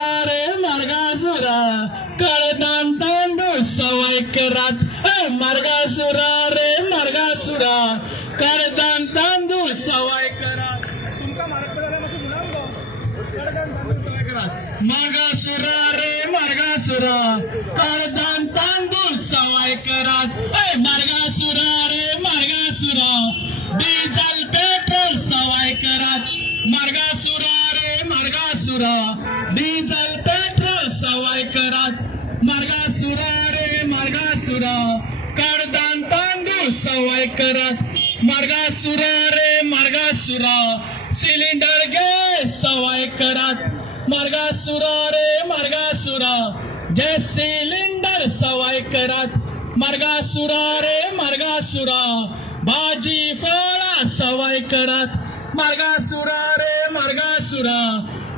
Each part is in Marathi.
अरे मार्गासुरा कडदान तांदूळ सवय करात मार्गासुरा रे मार्गासुरा कडदान तांदूळ सवय करात तुमका महाराष्ट्रामध्ये गुलाम कडदान तांदूळ सवय करात मार्गासुरा रे मार्गासुरा कडदान तांदूळ सवय करात मार्गासुरा रे मार्गासुरा डिझेल पेट्रोल सवय करात मार्गासुरा रे मार्गासुरा डिझेल पेट्रोल सवय करात मार्गासुरा रे मार्गासुरा कडदान तांदूळ सवय करात मार्गासुरा रे मार्गासुरा सिलेंडर गॅस सवय करात मार्गासुरा रे मार्गासुरा गॅस सिलेंडर सवय करात मार्गासुरा रे मार्गासुरा भाजी फळा सवय करात मार्गासुरा रे मार्गासुरा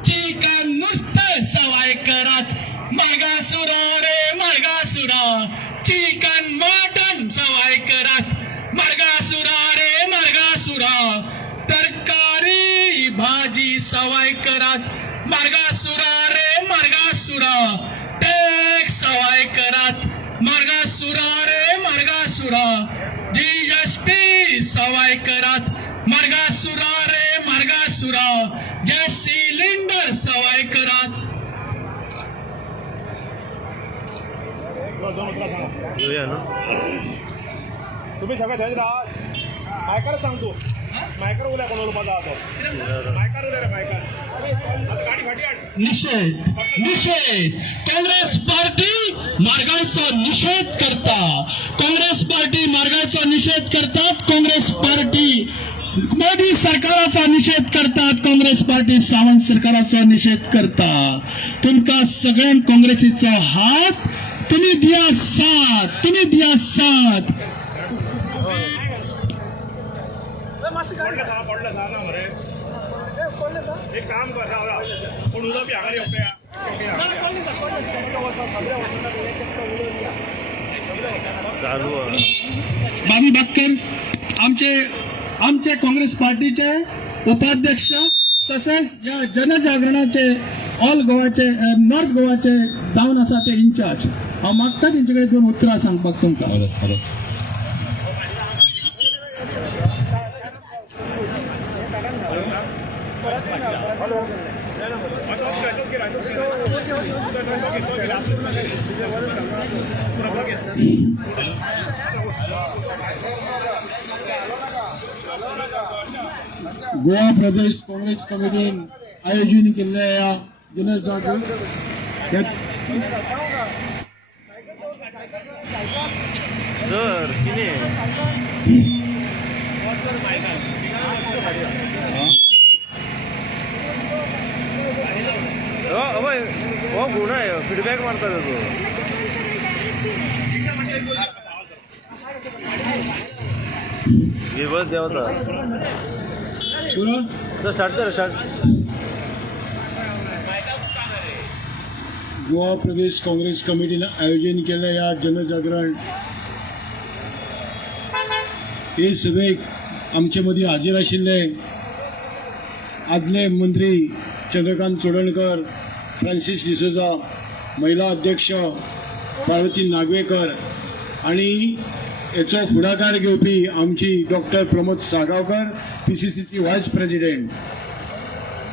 चिकन नुसतं सवय करात मार्गासुरा रे मार्गासुरा चिकन मटन सवय करात मार्गासुरा रे मार्गासुरा तरकारी भाजी सवय करात मार्गासुरा रे मार्गासुरा टॅक्स सवय करात मार्गासुरा रे मार्गासुरा जीएसटी सवय करात मार्गासुरा रे मार्गासुरा गॅस सिलेंडर सवय करात तुम्ही सगळं थंय राहा मायकार सांगतो मायकार उद्या कोणाला पदा आता मायकार उद्या रे मायकार गाडी फाटी आण निषेध काँग्रेस पार्टी मार्गाचा निषेध करता काँग्रेस पार्टी मार्गाचा निषेध करतात काँग्रेस पार्टी मोदी सरकाराचा निषेध करतात काँग्रेस पार्टी सावंत सरकाराचा निषेध करता तुमका सगळ्यांक काँग्रेसीचा हात तुम्ही दिया साथ तुम्ही दिया साथ पडलं सा ना मरे एक काम कर राव पण उद्या बी आघाडी बाबी बाक्कर आमचे काँग्रेस पार्टीचे उपाध्यक्ष तसेच या जनजागरणाचे ऑल गोवाचे नॉर्थ गोवाचे जावन आसा ते इन्चार्ज हांव मागता तेंचे कडेन दोन उतरां सांगपाक तुमकां गोवा प्रदेश काँग्रेस कमिटीन आयोजन केल्ल्या ह्या जनजागृती सर किने हो गुण आहे फीडबॅक मारतात तो बस देवता गोवा प्रदेश काँग्रेस कमिटीनं आयोजन केलं या जनजागरण हे सभेक आमचे मदीं हाजीर आशिल्ले आदले मंत्री चंद्रकांत चोडणकर फ्रांसीस डिसोजा महिला अध्यक्ष पार्वती नागवेकर आणि याचो फुडाकार घेवपी आमची doctor Pramod Sagavkar PCCची vice president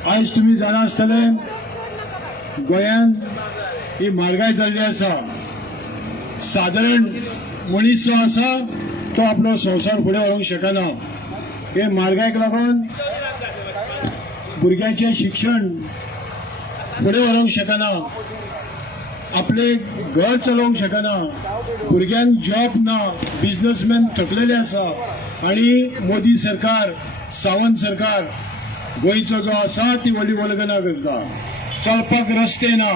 आज तुम्ही जाणा आसतले गोंयांत ही म्हारगाय जाल्ली आसा सादारण मनीस जो आसा तो आपलो संवसार फुडें व्हरूंक शकना हे म्हारगायक लागून भुरग्याचें शिक्षण फुडें व्हरूंक शकना आपले घर चलोवंक शकना भुरग्यांक जॉब ना बिझनेसमॅन थकलेले आसा आणि मोदी सरकार सावंत सरकार गोंयचो जो आसा ती व्हडली वल्गना करता चलपाक रस्ते ना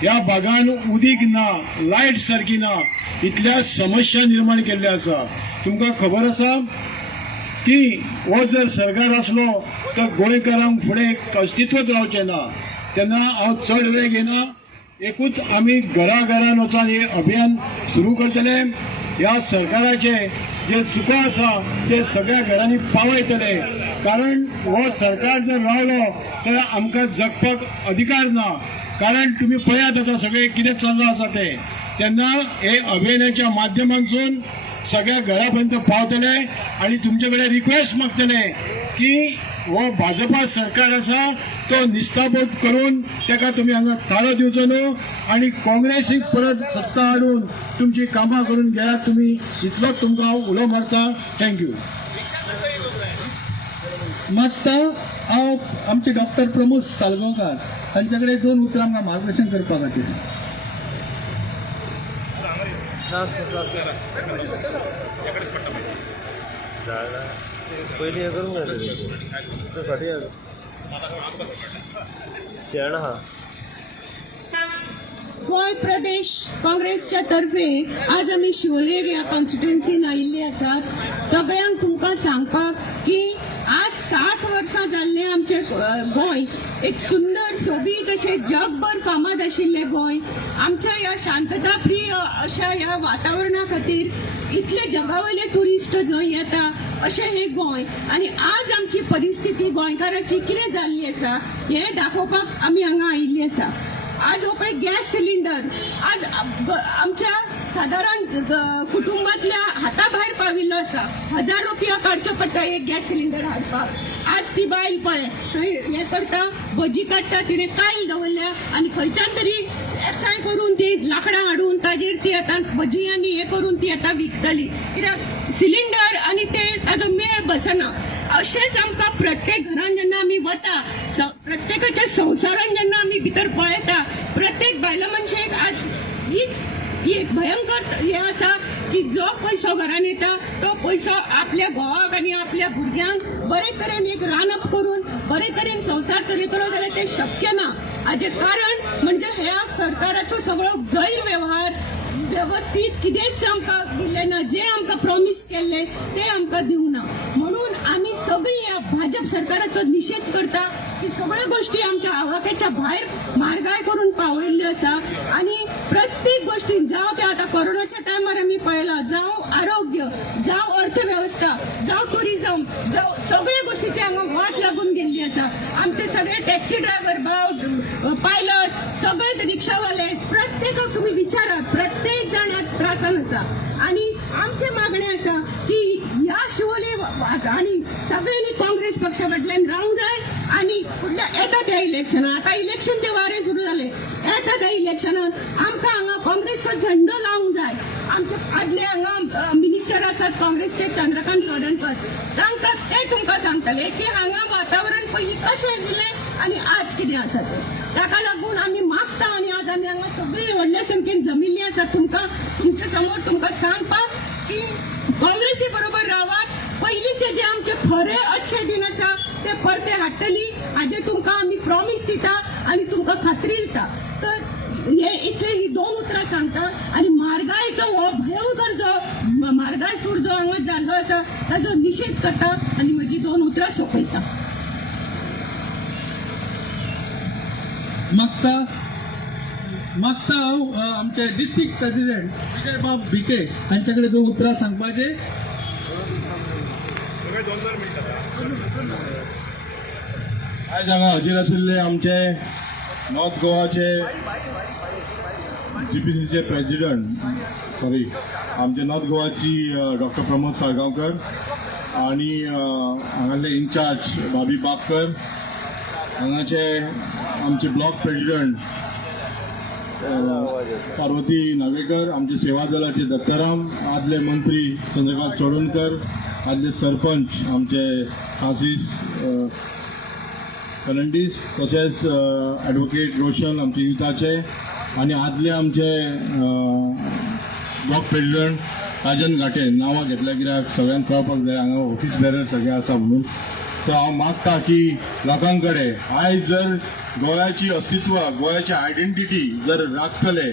ह्या भागान उदीक ना लायट सारकी ना इतल्या समस्या निर्माण केल्ल्या आसा तुमकां खबर आसा की हो जर सरकार आसलो तर गोंयकारांक फुडें अस्तित्वच रावचें ना तेन्ना हांव चड वेळ घेना एकूच आमी घरा घरान वचून हे अभियान सुरू करतले ह्या सरकाराचे जे चुको आसा ते सगळ्या घरांनी पावयतले कारण हो सरकार जर रावलो तर आमकां जगपाक अधिकार ना कारण तुम्ही पळयात आता सगळे कितें चल्लां आसा ते तेन्ना हे अभियानाच्या माध्यमांतसून सगळ्या घरापर्यंत पावतले आणि तुमचे कडेन रिक्वेस्ट मागतले की हो भाजपा सरकार आसा तो निश्ताबोध करून ताका तुम्ही हांगा थारो दिवचो न्हू आणि काँग्रेसीक परत सत्ता हाडून तुमची कामां करून घेयात तुमी इतलोच तुमकां हांव उलो मारता. थँक्यू. मागता हांव आमचे डॉक्टर प्रमोद सालगांवकार तांचे कडेन 2 उतरां आमकां मार्गदर्शन करपा खातीर. पयलीं हें करूंक जाय फाटी शेण आहा. गोंय प्रदेश काँग्रेसच्या तर्फे आज आमी शिवोले ह्या कॉन्स्टिट्युएन्सीन आयिल्ले आसात. सगळ्यांक तुमकां सांगपाक की आज 60 वर्सां जाल्ले आमचे गोंय एक सुंदर सोबीत अशें जगभर फामाद आशिल्ले गोंय आमच्या ह्या शांतता प्रिय अशा ह्या वातावरणा खातीर इतले जगावयले टुरिस्ट जंय येता अशें हें गोंय आनी आज आमची परिस्थिती गोंयकाराची कितें जाल्ली आसा हें दाखोवपाक आमी हांगा आयिल्ली आसा. आज हो पळय गॅस सिलिंडर आज आमच्या साधारण कुटुंबातल्या हाता भायर पाविल्लो आसा. 1000 रुपया काडचो पडटा एक गॅस सिलिंडर हाडपाक. आज ती बायल पळय थंय हें करता भजी काडटा तिणें कायल दवरल्या आनी खंयच्यान तरी एकठांय करून ती लाकडां हाडून ताजेर ती आतां भजी आनी हें करून ती आतां विकतली कित्याक सिलिंडर आनी ते ताजो मेळ बसना. अशेंच आमकां प्रत्येक घरान जेन्ना आमी वता प्रत्येकाच्या संवसारान जेन्ना आमी भितर पळयता प्रत्येक बायला मनशेक आज ही एक भयंकर हें आसा की जो पयसो घरान येता तो पयसो आपल्या घोवाक आनी आपल्या भुरग्यांक बरे तरेन एक रांदप करून बरे तरेन संवसार चलयतलो जाल्यार ते शक्य ना. हाजें कारण म्हणजे ह्या सरकाराचो सगळो गैरवेव्हार व्यवस्थित कितेंच आमकां दिल्लें ना. जे आमकां प्रॉमिस केल्ले ते आमकां दिवना. म्हणून आमी सगळीं ह्या भाजप सरकाराचो निशेध करता की सगळ्यो गोष्टी आमच्या आवाक्याच्या भायर म्हारगाय करून पावयल्ल्यो आसा आनी प्रत्येक गोष्टीन जावं ते आतां कोरोनाच्या टायमार आमी पळयलां जावं आरोग्य जावं अर्थवेवस्था जावं टुरिजम जावं सगळ्यो गोष्टीची हांगा वाट लागून गेल्ली आसा. आमचे सगळे टॅक्सी ड्रायव्हर भाव पायलट सगळे रिक्षावाले प्रत्येकाक तुमी विचारात प्रत्येक जाण आज त्रासान आसा आनी आमचे मागणे आसा की ह्या शिवोले आनी सगळ्यांनी काँग्रेस पक्षा फाटल्यान रावंक जाय आनी फुडल्या येता त्या इलेक्शनान आतां इलेक्शनचे वारे सुरू जाले येता त्या इलेक्शनान आमकां हांगा काँग्रेसचो झेंडो लावंक जाय. आमचे आदले हांगा मिनिस्टर आसात काँग्रेसचे चंद्रकांत कवडणकर तांकां ते तुमकां सांगतले की हांगा वातावरण पयलीं कशें आशिल्लें आनी आज कितें आसा तें. ताका लागून आमी मागता आनी आज आमी हांगा सगळीं व्हडल्या संख्येन जमिल्लीं आसा तुमकां तुमचे समोर तुमकां सांगपाक की काँग्रेसी बरोबर रावात. पयलींचे जे आमचे खरे अच्छे दिन आसा ते परते हाडटली हाजे तुमकां आमी प्रॉमिस दिता आनी तुमकां खात्री दिता. तर हे इतले ही 2 उतरां सांगता आनी म्हारगायेचो हो भयंकर जो म्हारगाय सूर जो हांगा जाल्लो आसा ताजो निशेध करता आनी म्हजी 2 उतरां सोंपयता. मागता हांव आमचे डिस्ट्रिक्ट प्रेसिडेंट विजय बाब भिके हांचे कडेन 2 उतरां सांगपाचे. आयज हांगा हजर आशिल्ले आमचे नॉर्थ गोवाचे जीपीसीचे प्रेसिडेंट आमचे नॉर्थ गोवाची डॉक्टर प्रमोद साळगांवकर आणि हांगाले इन्चार्ज भाभी बापकर हांगाचे आमचे ब्लॉक प्रेसिडेंट पार्वती नागवेकर आमचे सेवा दलाचे दत्ताराम आदले मंत्री चंद्रकांत चोडणकर आदले सरपंच आमचे आशीष फर्नांडीस तशेंच ॲडवोकेट रोशन आमचे युथाचे आनी आदले आमचे ब्लॉक प्रेसिडेंट राजन घाटे नांवां घेतल्या कित्याक सगळ्यांक कळपाक जाय हांगा ऑफिस बेरर सगळे आसा म्हणून. सो हांव मागता की लोकां कडेन आयज जर गोंयाची अस्तित्व गोंयाची आयडेंटिटी जर राखतले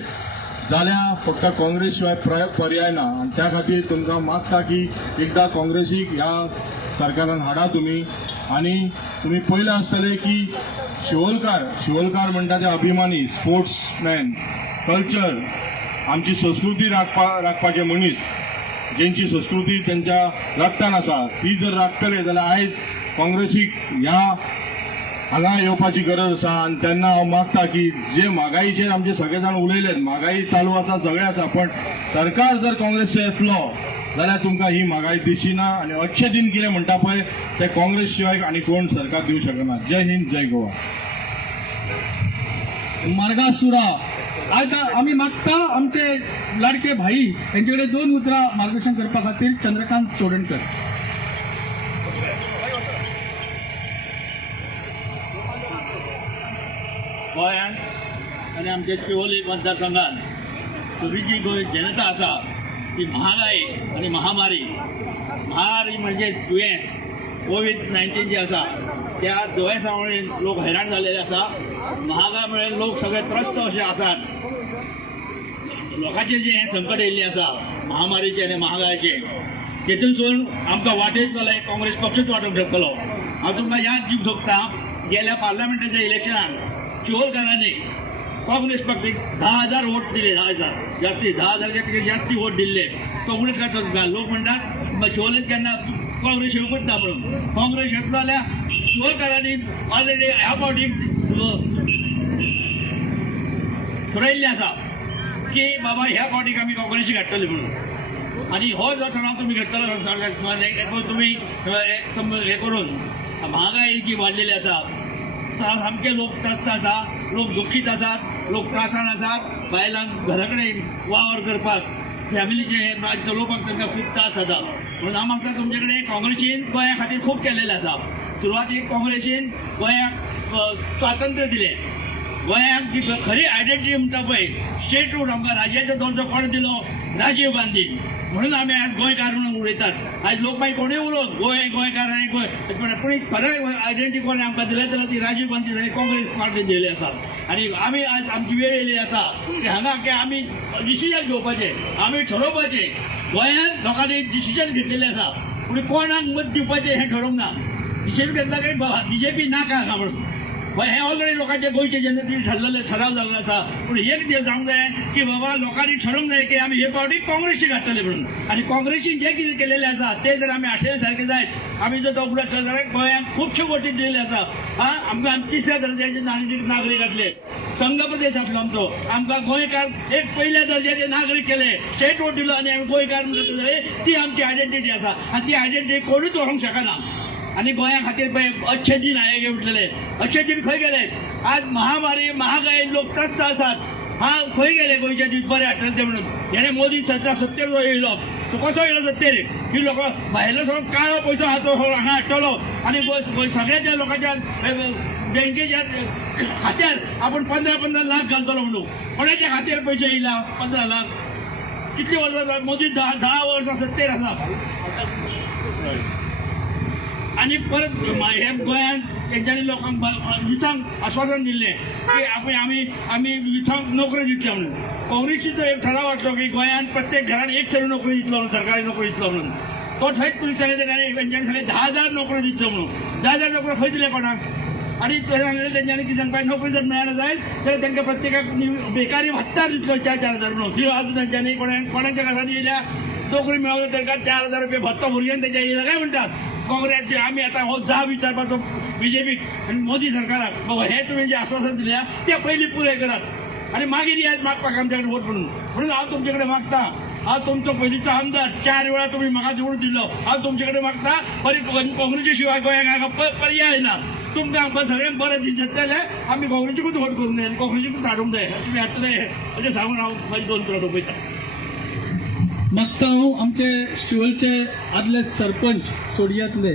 जाल्यार फक्त काँग्रेस शिवाय पर्याय ना आनी त्या खातीर तुमकां मागता की एकदां काँग्रेसीक ह्या सरकारान हाडा तुमी. आनी तुमी पयलें आसतलें की शिवोलकार म्हणटा ते अभिमानी स्पोर्ट्समॅन कल्चर आमची संस्कृती राखपाचे मनीस जेंची संस्कृती तेंच्या रक्तान आसा ती जर राखतले जाल्यार आयज काँग्रेसीक ह्या हांगा येवपाची गरज आसा आनी तेन्ना हांव मागता की जे म्हागाईचेर आमचे सगळे जाण उलयलेत, म्हागाई चालू आसा सगळे आसा, पण सरकार जर काँग्रेसचो येतलो जाल्यार तुमकां ही म्हागाई दिशिना आनी अच्छे दिन कितें म्हणटा पळय ते काँग्रेस शिवाय आनी कोण सरकार दिवं शकना. जय हिंद, जय गोवा. मार्गासुरा आता आम्ही मागता आमचे लाडके भाई यांच्याकडे 2 उतरां मार्गदर्शन करपा खातीर चंद्रकांत चोडणकर. गोंयांत आनी आमच्या शिवोली मतदारसंघात सगळी जी गोंय जनता आसा ती महागाई आनी महामारी म्हणजे दुयेंस कोविड-19 जे आसा त्या दुयेंसामुळे लोक हैराण झालेले आसा. महागाईमुळे लोक सगळे त्रस्त असे आसात. लोकांचेर जे हे संकट येयल्लें आसा महामारीचे आनी महागाईचे तेतूनसून आमकां वाटेक जाल्यार काँग्रेस पक्षूच वाटूंक शकतलो. हांव तुमकां याद दिवंक सोदता, गेल्या पार्लमेंटाच्या इलेक्शनाक शिवोलकारांनी काँग्रेस पक्षाक 10,000 वोट दिले. 10,000 जास्ती 10,000च्या पेक्षा जास्ती वोट दिल्ले काँग्रेस खात्यात. लोक म्हणटात शिवोलेत केन्ना काँग्रेस येवंकूच ना म्हणून. काँग्रेस येतलो जाल्यार शिवोलकारांनी ऑलरेडी ह्या फावटीक ठरयिल्लें आसा की बाबा ह्या फावटीक आमी काँग्रेसी घडटली म्हणून. आनी हो जो ठराव तुमी घेतलो तुमी हे करून महागाई जी वाडलेली आसा सामके लोक त्रस्त आसा, लोक दुखीत आसात, लोक त्रासान आसात. बायलांक घरा कडेन वावर करपाक फॅमिलीचे चलोवपाक तांकां खूब त्रास जाता. म्हणून हांव मागता तुमचे कडेन काँग्रेसीन गोंया खातीर खूब केलेलें आसा. सुरवातीक काँग्रेसीन गोंयाक स्वातंत्र्य दिलें. गोंयाक जी खरी आयडेंटिटी म्हणटा पळय स्टेट रूट आमकां राज्याचो दर्जो कोण दिलो? राजीव गांधी. म्हणून आमी आज गोंयकार म्हणून उलयतात. आज लोक मागीर कोणूय उलोवं गोंयकार आनी गोंय पूण खरें आयडेंटिटी कोणें आमकां दिलें जाल्यार ती राजीव गांधी आनी काँग्रेस पार्टीन दिली आसा. आनी आमी आज आमची वेळ येयली आसा की हांगा की आमी डिसिजन घेवपाचें, आमी ठरोवपाचें. गोंयांत लोकांनी डिसिजन घेतलेलें आसा पूण कोणाक मत दिवपाचें हें ठरोवंक ना. डिसिजन घेतला काय बीजेपी नाका हांगा म्हणून. हे ऑलरेडी लोकांच्या गोंयचे जनतेन ठरलेले ठराव जाल्लो आसा. पूण एक दिवस जावंक जाय की बाबा लोकांनी ठरोवंक जाय की आमी हे फावटी काँग्रेसची घडटले म्हणून. आनी काँग्रेसीन जे कितें केलेलें आसा ते जर आमी हाडले सारके जायत आमी जर तो फुडें जाल्यार गोंयांक खुबश्यो गोटी दिल्ले आसा. आमकां 3ऱ्या दर्जाचे नागरीक आसले. संघ प्रदेश आसलो आमचो, आमकां गोंयकार एक पयल्या दर्जाचे नागरीक केले, स्टेट वोट दिलो आनी आमी गोंयकार म्हणटा जाल्यार ती आमची आयडेंटिटी आसा. आनी ती आयडेंटिटी कोणूच व्हरोंक शकना. आनी गोंया खातीर पळय अच्छे दिन हांवें उठलेले. अच्छे दिन खंय गेले? आज महामारी महागाई लोक त्रस्त आसात. खंय गेले गोंयचे दीस बरे हाडटले ते म्हणून? हेणे मोदी सत्तेर जो येयलो तो कसो येयलो सत्तेर? की लोक भायलो सगळो काळो पयसो हांगा हाडटलो आनी सगळ्याच्या लोकांच्या बँकेच्या खात्यार आपण 15 लाख घालतलो म्हणून. कोणाच्या खात्यार पयशे येयला 15 लाख? कितली वर्सां मोदी 10 वर्सां सत्तेर आसा. आनी परत हे गोंयांत तेंच्यांनी लोकांक युथांक आश्वासन दिल्लें की आमी युथांक नोकरी दितले म्हणून. काँग्रेसीचो एक ठराव आसलो की गोंयांत प्रत्येक घरान एक तरी नोकरी दितलो म्हणून, सरकारी नोकरी दितलो म्हणून. तो थंयच तुमी सांगितलें आनी तेंच्यांनी सांगलें 10,000 नोकरी दितलो म्हणून. 10,000 नोकऱ्यो खंय दिले कोणाक? आनी सांगलें तेंच्यांनी कितें सांगपाक नोकरी जर मेळना जायत जाल्यार तांकां प्रत्येकाक बेकारी भत्ता दितलो 4,000 म्हणून. ती आज तेंच्यांनी कोणाच्या घरांनी येयल्या नोकरी मेळोंक तांकां 4,000 रुपया भत्तो भुरग्यांक तेंच्या येयला काय म्हणटात. काँग्रेस आमी आतां हो जाब विचारपाचो बीजेपीक आनी मोदी सरकाराक बाबा हे तुमी जे आश्वासन दिल्या ते पयलीं पुराय करात आनी मागीर याद मागपाक आमचे कडेन वोट म्हणून हांव तुमचे कडेन मागता. हांव तुमचो पयलींचो आमदार 4 वेळा तुमी म्हाका निवडून दिल्लो. हांव तुमचे कडेन मागता काँग्रेसी शिवाय गोंयाक हांगा पर्याय ना. तुमकां आमकां सगळ्यांक बरें दीस येतले जाल्यार आमी काँग्रेसीकूच वोट करूंक जाय, काँग्रेसीकूच हाडूंक जाय. तुमी हाडटले अशें सांगून हांव म्हाजी 2 उतरां सोंपयता. मागता हांव आमचे शिवोलचे आदले सरपंच सोडियांतले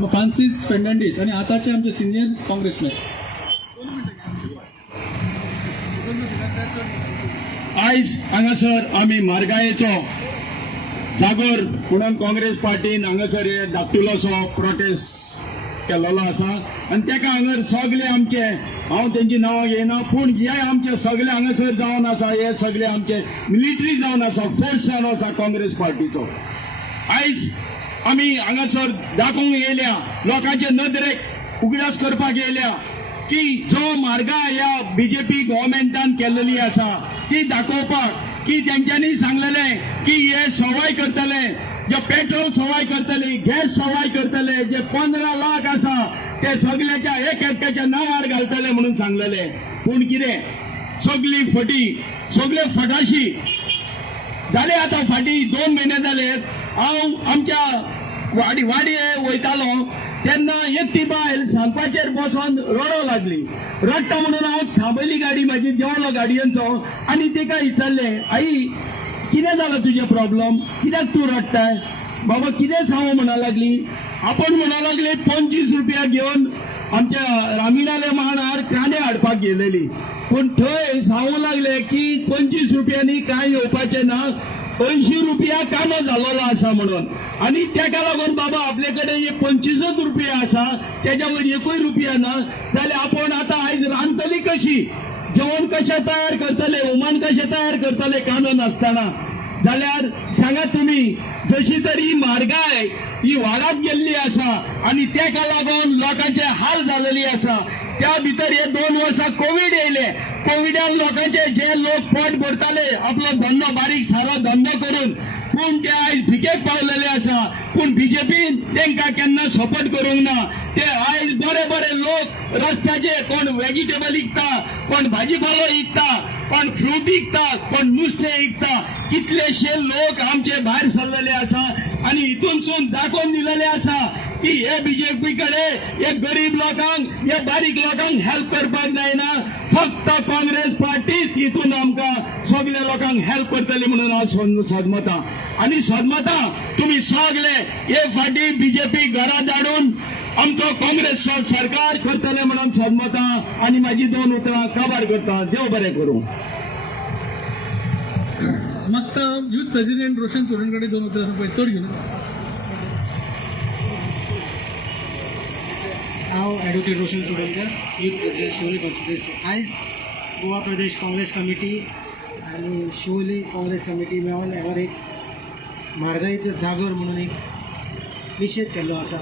फ्रांसीस फेर्नांडीस आनी आतांचे आमचे सिनियर काँग्रेसमॅन. आयज हांगासर आमी म्हारगायेचो जागोर म्हणून काँग्रेस पार्टीन हांगासर धाकटुलोसो प्रोटेस्ट केलेलो आसा आनी तेका हांगर सगळे आमचे हांव तेंची नांवां घेयना पूण हे आमचे सगळे हांगासर जावन आसा हे सगळे आमचे मिलिटरी जावन आसा, फोर्स जावन आसा काँग्रेस पार्टीचो. आयज आमी हांगासर दाखोवंक येयल्या लोकांचे नदरेक उगडास करपाक येयल्या की जो मार्गाय ह्या बीजेपी गव्हर्मेंटान केल्ली आसा ती दाखोवपाक की तेंच्यांनी सांगलेले की हे सवाय करतले, जे पेट्रोल सवाय करतले, गॅस सवाय करतले, जे 15 लाख आसा ते सगल्याच्या एक एकट्याच्या नावार घालतले म्हणून सांगलेले. पूण कितें सगली फटी सगळे फटाशी जाले. आता फाटी 2 महिने जाले हांव आमच्या वाडी वयतालो तेन्ना एकटी बायल सांगपाचेर बसोन रडो लागली. रडटा म्हणून हांव थांबयली गाडी म्हाजी, देंवलो गाडयेचो आनी तिका विचारले, आई कितें जालो तुजें प्रॉब्लम, कित्याक तूं रडटाय. बाबा कितें सांगू म्हणा लागली. आपण म्हणा लागले 25 रुपया घेवन आमच्या रामिनाले मांडार कांदे हाडपाक गेलेली. पूण थंय सांगू लागले की 25 रुपयांनी कांय येवपाचें ना, 80 रुपया कांदो जालोलो आसा म्हणून. आनी तेका लागून बाबा आपले कडेन 25 रुपया आसा, तेज्या वयर 1 रुपया ना जाल्यार आपण आतां आयज रांदतली कशी, जेवण कशें तयार करतले, हुमण कशें तयार करतले कांदो नासतना. जाल्यार सांगा तुम्ही, जशी तरी म्हारगाय ही वाडत गेल्ली आसा आनी तेका लागून लोकांचे हाल जालेली आसा. त्या भितर हे 2 वर्सां कोविड येयले. कोविडान लोकांचे जे लोक पोट भरताले आपलो धंदो बारीक सारो धंदो करून, पूण ते आयज भिकेक पावलेले आसा. पूण बीजेपीन तेंकां केन्ना सपोर्ट करूंक ना. ते आयज बरे बरे लोक रस्त्याचे, कोण व्हेजिटेबल विकता, कोण भाजीपालो विकता, कोण फ्रूट विकता, कोण नुस्तें विकता. कितलेशे लोक आमचे भायर सरलेले आसा आनी हितूनसून दाखोवन दिलेले आसा की हे बीजेपी कडे हे गरीब लोकांक, हे बारीक लोकांक हेल्प करपाक जायना. फक्त काँग्रेस पार्टीच हितून आमकां सगळ्या लोकांक हेल्प करतली म्हणून हांव सदमतां. आनी सदमतां तुमी सगळे हे फाटी बीजेपी घरा धाडून आमचो काँग्रेसचो सरकार करतले म्हणून सदमतां. आनी म्हाजी 2 उतरां काबार करता. देव बरें करूं. मागता युथ प्रेसिडेंट रोशन चोडण कडेन 2 उतरां सांगपाक चड घेवन. हांव advocate Roshan Chodankar, youth president Siolim constituency. आयज गोवा प्रदेश काँग्रेस कमिटी आनी शिवोले काँग्रेस कमिटी मेळोन हांगा एक म्हारगायेचो जागर म्हणून एक निशेध केल्लो आसा.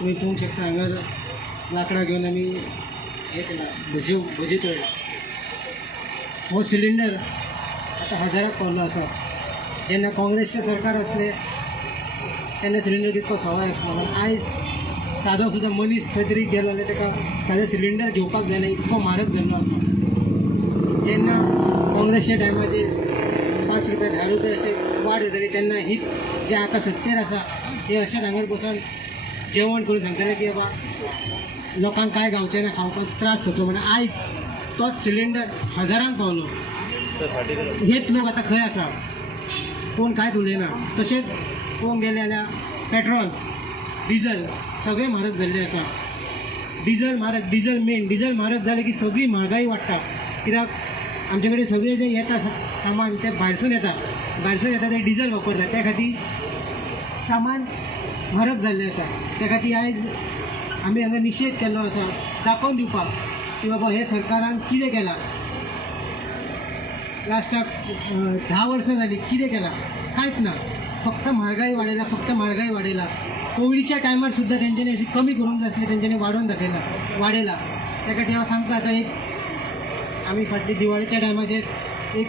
तुमी पळोवंक शकता हांगर लाकडां घेवन आमी हे केला, भजी तळ्ळा. हो सिलिंडर आतां 1000 पावल्लो आसा. जेन्ना काँग्रेसचें सरकार आसलें तेन्ना सिलिंडर कितको सवाय आसलो. आयज सादो सुद्दां मनीस खंय तरी गेलो जाल्यार ताका सादें सिलिंडर घेवपाक जायना, इतको म्हारग जाल्लो आसा. जेन्ना काँग्रेसच्या टायमाचेर 5 रुपया 10 रुपया अशें वाड जाताली तेन्ना ही जे आतां सत्तेर आसा हे अशेंच हांगर बसून जेवण करून सांगताले की बाबा लोकांक काय गावचें ना, खावपाक त्रास जातलो म्हणून. आयज तोच सिलिंडर 1000 पावलो. हेच लोक आतां खंय आसा, कोण कांयच उलयना. तशेंच पळोवंक गेले जाल्यार पेट्रोल, डिझल सगळे म्हारग जाल्ले आसा. डिझल म्हारग जाले की सगळी म्हारगाय वाडटा. कित्याक आमचे कडेन सगळे जे येता सामान ते भायरसून येता ते डिझल वापरतात, त्या खातीर सामान म्हारग जाल्लें आसा. त्या खातीर आयज आमी हांगा निशेध केल्लो आसा दाखोवन दिवपाक की बाबा हे सरकारान कितें केलां. लास्टाक 10 वर्सां जालीं कितें केलां, कांयच ना. फक्त म्हारगाय वाडयला. कोविडच्या टायमार सुद्दां तेंच्यांनी अशी कमी करूंक जाय आसली, तेंच्यांनी वाडयला. त्या खातीर हांव सांगता आतां एक आमी फाटली दिवाळेच्या टायमाचेर एक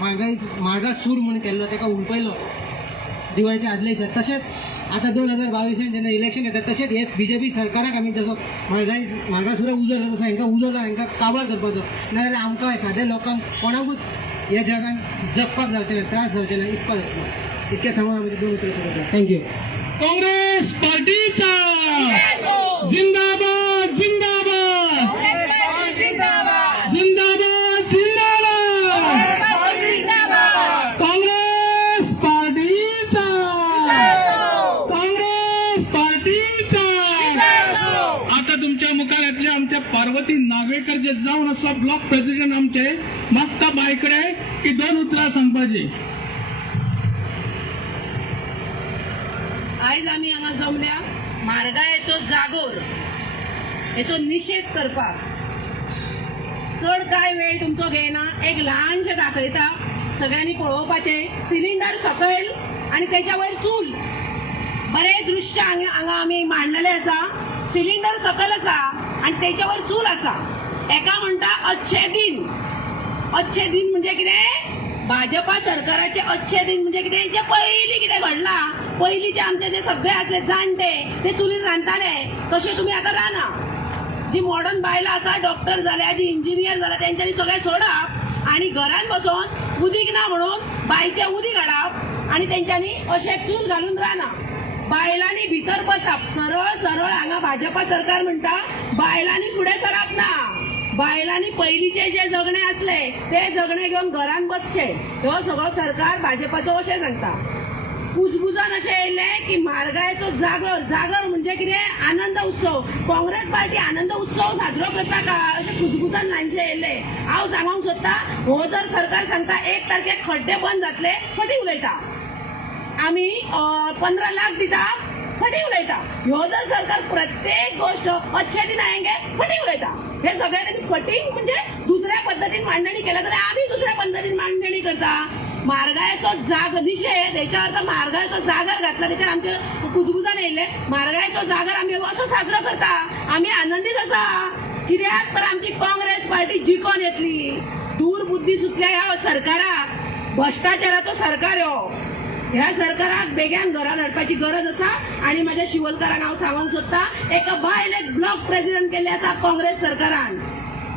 म्हारगा सूर म्हणून केल्लो, ताका उलपयलो दिवाळेच्या आदले दिसा. तशेंच आतां 2022 जेन्ना इलेक्शन येता तशेंच हे बीजेपी सरकाराक आमी जसो म्हारगा सुरा उजवलो तसो हांकां उजवलो, हांकां काबार करपाचो. नाजाल्यार आमकां साद्या लोकांक कोणाकूच ह्या जगान जगपाक जावचें ना, त्रास जावचे ना, इतकें सांगून आमी 2 उतरां सोडटा. थँक्यू. काँग्रेस पार्टीचा जिंदाबाद जिंदाबाद जिंदाबाद जिंदाबाद. काँग्रेस पार्टीचा आता तुमच्या मुखारातले आमचे पार्वती नागवेकर जे जावन आसा ब्लॉक प्रेसिडेंट आमचे, मागता बायकडे की 2 उतरां सांगपाची. आयज आमी हांगा जमल्या म्हारगायेचो जागोर हेचो निशेध करपाक. चड कांय वेळ तुमचो घेयना, एक ल्हानशें दाखयता. सगळ्यांनी पळोवपाचें सिलिंडर सकयल आनी तेच्या वयर चूल. बरें दृश्य हांगा आमी मांडलेलें आसा. सिलिंडर सकयल आसा आनी तेच्या वयर चूल आसा. एका म्हणटा अच्छे दिन. अच्छे दिन म्हणजे कितें, भाजपा सरकाराचे अच्छे दिन म्हणजे कितें जे पयलीं कितें घडला पयलींचे आमचे जे सगळे आसले जाणटे ते चुलीन रांदताले तशें तुमी आतां राना जी मॉडर्न बायलां आसा डॉक्टर जाल्या जी इंजिनियर जाल्या तेंच्यांनी सगळें सोडप आनी घरान बसून उदीक ना म्हणून बांयचें उदीक हाडप आनी तेंच्यांनी अशें चूल घालून राना बायलांनी भितर बसप सरळ सरळ हांगा भाजपा सरकार म्हणटा बायलांनी फुडें सरप ना बायलांनी पयलींचे जे जगणे असले ते जगणे घेवन घरान बसचे हो सगळो सरकार भाजपाचो अशें सांगता कुजबुजान अशें येयलें की म्हारगायेचो जागर म्हणजे कितें आनंद उत्सव काँग्रेस पार्टी आनंद उत्सव साजरो करता का अशें कुजबुजान लायनशें येयलें हांव सांगूंक सोदतां हो जर सरकार सांगता 1 तारखेक खड्डे बंद जातले फटी उलयता आमी 15 लाख दिता फटी उलयता ह्यो जर सरकार प्रत्येक गोष्ट अच्छे दिन आयेंगे फटी उलयता हे सगळ्यांनी फटींग म्हणजे दुसऱ्या पद्धतीन मांडणी केल्या जाल्यार आमी दुसऱ्या पद्धतीन मांडणी करता म्हारगायेचो निशेध हेच्या अर्थ म्हारगायेचो जागर घातला त्याच्यार आमचे कुजबुजान येयले म्हारगायेचो जागर आमी असो साजरो करता आमी आनंदीत आसा कित्याक तर आमची काँग्रेस पार्टी जिखून येतली दूर बुद्धी सुटल्या ह्या सरकाराक भ्रष्टाचाराचो सरकार ह्या सरकाराक बेग्यान घरान हाडपाची गरज आसा आनी माझ्या शिवलकारांक हांव सांगूंक सोदतां एका बायलेक ब्लॉक प्रेसिडेंट केल्ले आसा काँग्रेस सरकारान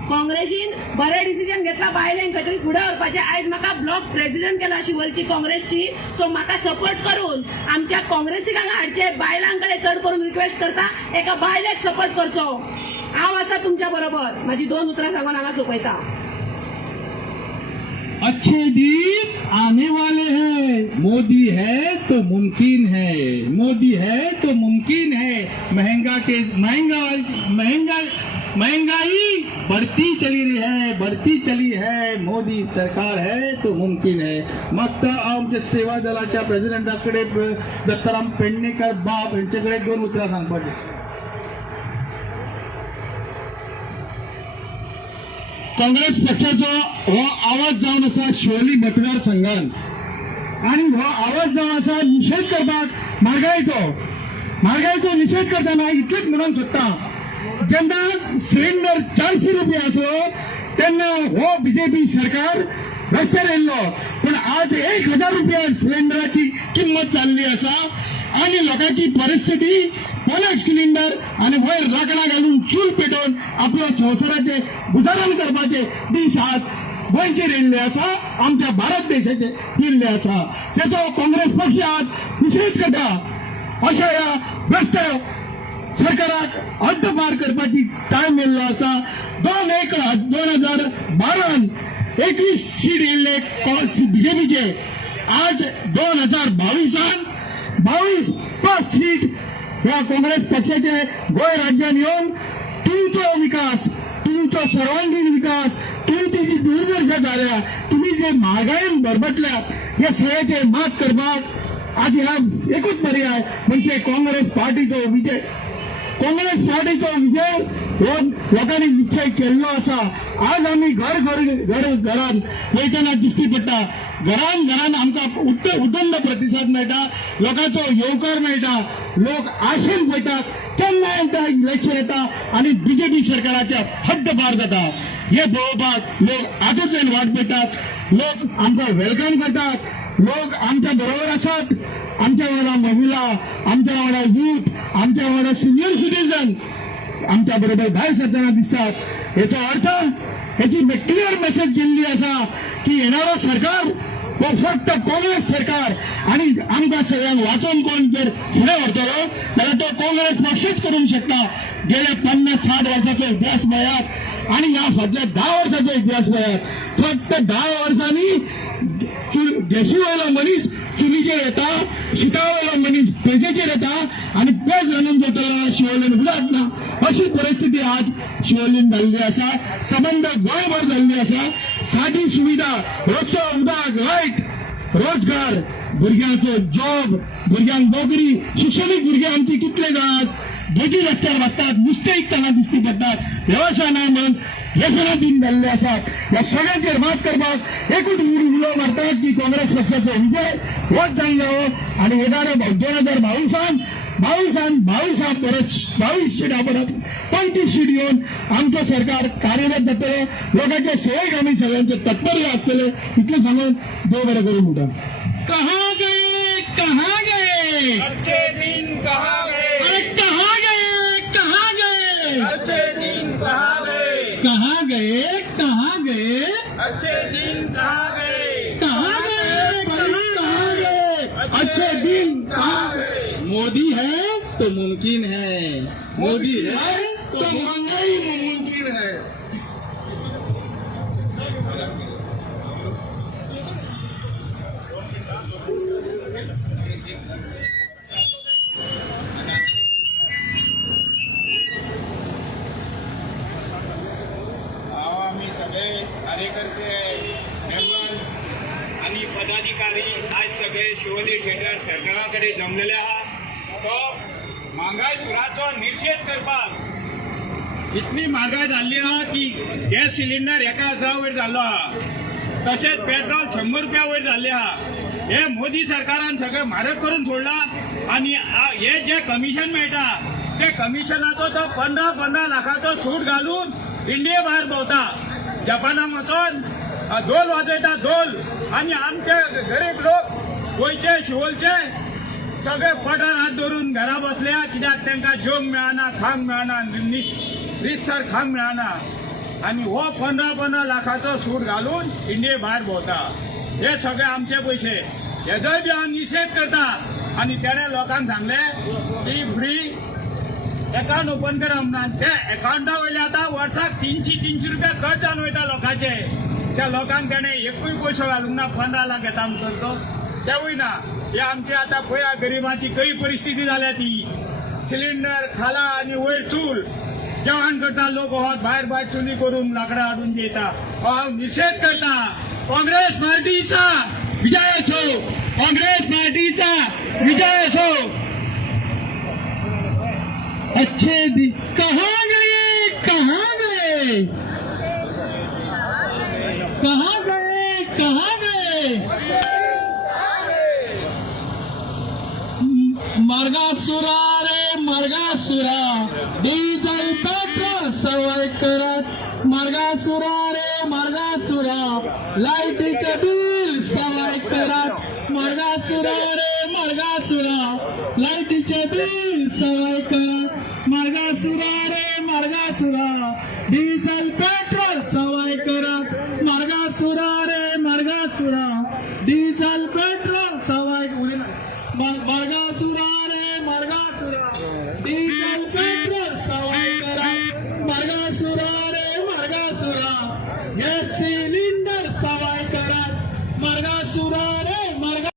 काँग्रेसीन बरें डिसिजन घेतला बायलेंक खंय तरी फुडें व्हरपाचें आयज म्हाका ब्लॉक प्रेसिडेंट केला शिवलची काँग्रेसची सो म्हाका सपोर्ट करून आमच्या काँग्रेसीक हांगा हाडचे बायलां कडेन चड करून रिक्वेस्ट करता एका बायलेक सपोर्ट करचो हांव आसा तुमच्या बरोबर म्हाजी 2 उतरां सांगून हांगा सोंपयता अच्छे दिन आने वाले हैं मोदी है तो मुमकिन है मोदी है तो मुमकिन है महंगाई बढ़ती चली है मोदी सरकार है तो मुमकिन है मागता आमच्या सेवा दलाच्या प्रेसिडेंटाकडे दत्ताराम पेडणेकर बाब यांच्याकडे 2 उतरां सांगपाची काँग्रेस पक्षाचो हो आवाज जावन आसा शिवोली मतदारसंघात आणि हो आवाज जावन आसा निषेध करपाक म्हारगायेचो निषेध करतना इतलेच म्हणून सोदता जेन्ना सिलिंडर 400 रुपया आसलो तेन्ना हो बीजेपी सरकार रस्त्यार येयल्लो पण आज 1000 रुपया सिलिंडराची किंमत चालली आसा आणि लोकांची परिस्थिती पोलक सिलिंडर आणि वयर लाकडां घालून चूल पेटोवन आपल्या संवसाराचे गुजारण करपाचे दीस आज गोंयचेर येयल्ले आसा आमच्या भारत देशाचे येयल्ले आसा तेचो काँग्रेस पक्ष आज निषेध करता अशा ह्या भ्रष्ट सरकाराक हद्दपार करपाची टायम येयल्लो आसा 2012 21 सीट येयल्ले बीजेपीचे आज 2022 5 सीट ह्या काँग्रेस पक्षाचे गोंय राज्यात येऊन तुमचो विकास तुमचो सर्वांगीण विकास तुमची जी दुर्दशा जाल्या तुम्ही जे म्हारगायेन भरभटल्यात हे सगळ्याचे मात करपाक आज ह्या एकूच पर्याय म्हणजे काँग्रेस पार्टीचो विजय हो लोकांनी निश्चय केल्लो आसा आज आमी घरान वयतना दिसती पडटा घरान आमकां उदंड प्रतिसाद मेळटा लोकांचो येवकार मेळटा लोक आशेन पळयतात केन्ना एकदा इलेक्शन येता आनी बीजेपी सरकाराच्या हद्दपार जाता हे पळोवपाक लोक आतुरतेन वाट पळयतात लोक आमकां वेलकम करतात लोक आमच्या बरोबर आसात आमच्या वांगडा महिला आमच्या वांगडा यूथ आमच्या वांगडा सिनियर सिटीजन आमच्या बरोबर भायर सरतना दिसतात हेचो अर्थ हेची क्लियर मेसेज गेल्ली आसा की येणारो सरकार हो फक्त काँग्रेस सरकार आणि आमकां सगळ्यांक वाचून कोण जर फुडें व्हरतलो जाल्यार तो काँग्रेस पक्षच करूंक शकता गेल्या 50-60 वर्सांचो इतिहास पळयात आणि ह्या फाटल्या 10 वर्सांचो इतिहास पळयात फक्त 10 वर्सांनी गॅसी वयलो मनीस चुलीचेर येता शिता वयलो मनीस पेजेचेर येता आणि पेज रांदून जेवतलो शिवोलेन उदक ना अशी परिस्थिती आज शिवोलेन जाल्ली आसा संबंद गोंयभर जाल्ली आसा सादी सुविधा रस्तो उदक लायट रोजगार भुरग्यांचो जॉब भुरग्यांक नोकरी शिक्षणीक भुरगे आमची कितले जातात भजी रस्त्यार बसतात नुस्तें विकतना दिसती पडटात वेवसाय ना म्हणून व्यसनाधीन जाल्ले आसात ह्या सगळ्यांचेर मात करपाक एकूच उलो मारतात की काँग्रेस पक्षाचो विजय होच जाल्लो आणि येणाऱ्या 2022 22 सीटा परत 25 सीट येऊन आमचं सरकार कार्यरत जातले लोकांच्या सेवेक आम्ही सगळ्यांचे तत्पर असतले इतकं सांगून देव बरं करून उठा. कहा गए कहा गए अच्छे दिन कहाँ गए अरे कहा गए कहा गए अच्छे दिन कहाँ गए कहा गए कहा गए अच्छे दिन कहाँ गए कहा गए कहा गए अच्छे दिन कहा गए. मोदी है तो मुमकिन है मोदी है तो महंगाई मुमकिन है. आम्ही सगळे कार्यकर्ते मेंबर आणि पदाधिकारी आज सगळे शिवोली थिएटर सरकाराकडे जमलेले आहात. तो महागाई सुराचो निषेध करपाक इतली महागाई जाल्ली आहा की गॅस सिलिंडर 1000 वयर जाल्लो आहा. तशेंच पेट्रोल 100 रुपया वयर जाल्ले आहा. हे मोदी सरकारान सगळें म्हारग करून सोडला आणि हे जे कमिशन मेळटा ते कमिशनाचो तो 15 लाखाचो सूट घालून इंडिये भायर भोंवता. जपानाक वचोन धोल वाजयता धोल आणि आमचे गरीब लोक गोंयचे शिवोलचे सगळे पोटार हात धरून घरा बसल्या कित्याक तांकां जेवंक मेळना खावंक मेळना रितसर खावंक मेळना आणि हो 15 लाखाचो सूट घालून इंडिये भायर भोंवता. हे सगळे आमचे पयशे हेजोय बी हांव निशेध करता. आणि त्याने लोकांक सांगले की फ्री अकाउंट ओपन करा म्हणून. त्या अकाउंटा वयले आतां वर्साक 300 रुपया खर्च जावन वयता लोकांचे. त्या लोकांक त्याने एकूय पयसो घालूंक ना. 15 लाख येता म्हणून तो तेवूय ना. हे आमची आतां पळया गरिबांची कही परिस्थिती जाल्या ती. सिलिंडर खाला आणि वयर चूल जेवण करता लोक वोत भायर भायर चुली करून लाकडां हाडून जेता. हांव निशेध करता. काँग्रेस पार्टीचा विजय असो. काँग्रेस पार्टीचा विजय असो. अच्छे दिन कहाँ गए कहाँ गए कहाँ गए कहाँ गए. मार्गासुरा रे मार्गासुरा डिझेल पेट्रोल सवय करत. मार्गासुरा रे मार्गासुरा लाईटीचे बिल सवय करत. मार्गासुरा रे मार्गासुरा लाईटीचे बिल सवय करत. मार्गासुरा रे मार्गासुरा डिझेल